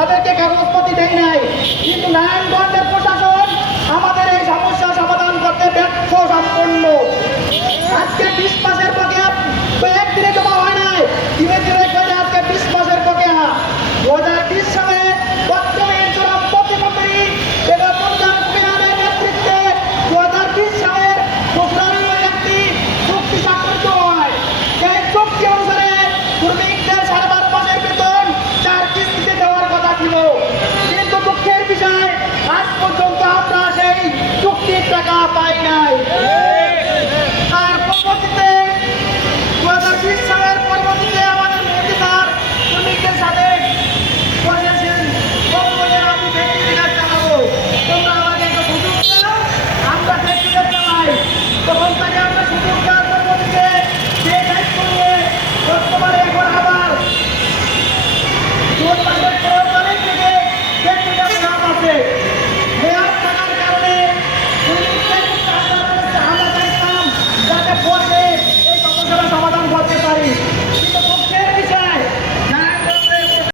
তাদেরকে কাগজপত্র দেয় নাই। কিন্তু নারায়ণগঞ্জের প্রশাসন আমাদের এই সমস্যা সমাধান করতে ব্যর্থ সম্পন্ন আজকে বিশ মাসের পক্ষে কয়েকদিনে জমা হয় নাই। ধীরে ধীরে করে আজকে বিশ মাসের পক্ষে দু হাজার বিশ সালে নেতৃত্বে সালের একটি চুক্তি স্বাক্ষরিত হয়। সেই চুক্তি অনুসারে শ্রমিক পাই নাই